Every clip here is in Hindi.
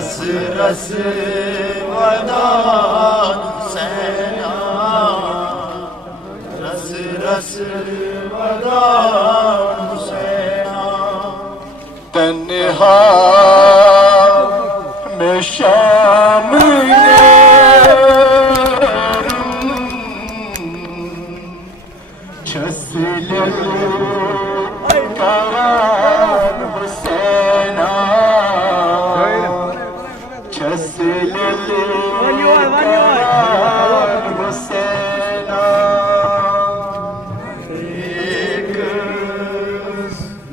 रस रस वदान हुसैना, रस रस वदान हुसैना। तन्हा में शाम करान हुसैना, करान हुसैना। एक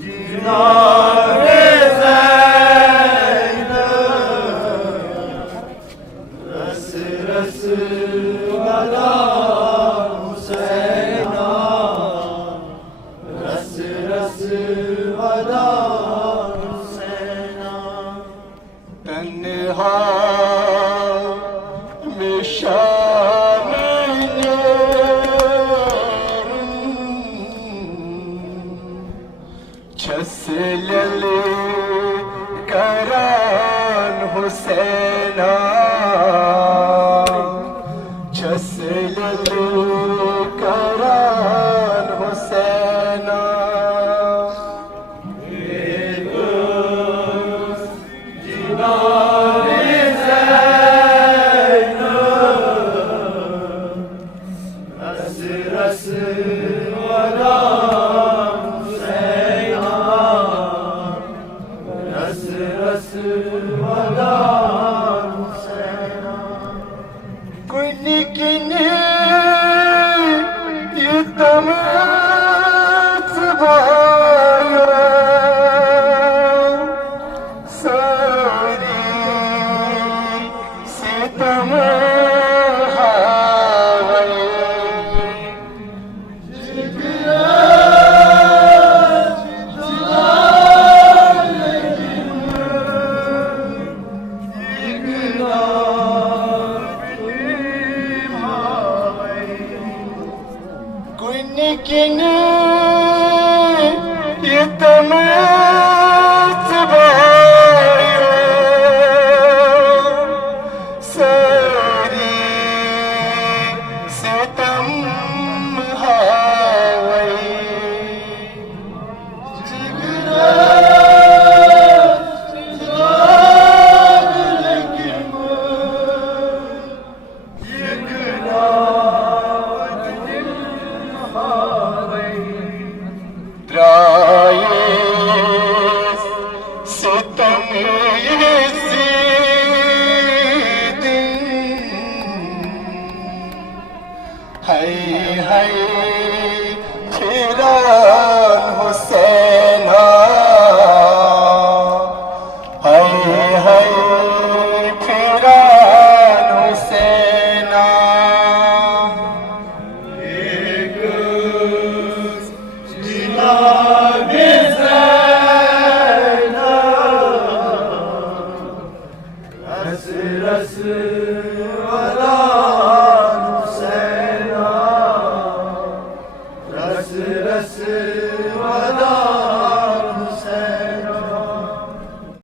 जिनारे ज़ैनब, रस रस वदान हुसैना, रस रस वदान हुसैना। तन्हा में शाम छसल करान हुसैना, छसल करान हुसैना। जिनारे ज़ैनब, रस रस वदान हुसैना, रस रस वदान हुसैना। कोई निकिन ये तमाम सारी सितम कोई निकिन ये तमाम सारी सितम हावई। सितम है फिरान हुसैना, है फिरान हुसैना। एक जिनारे ज़ैनब, रस रस वदान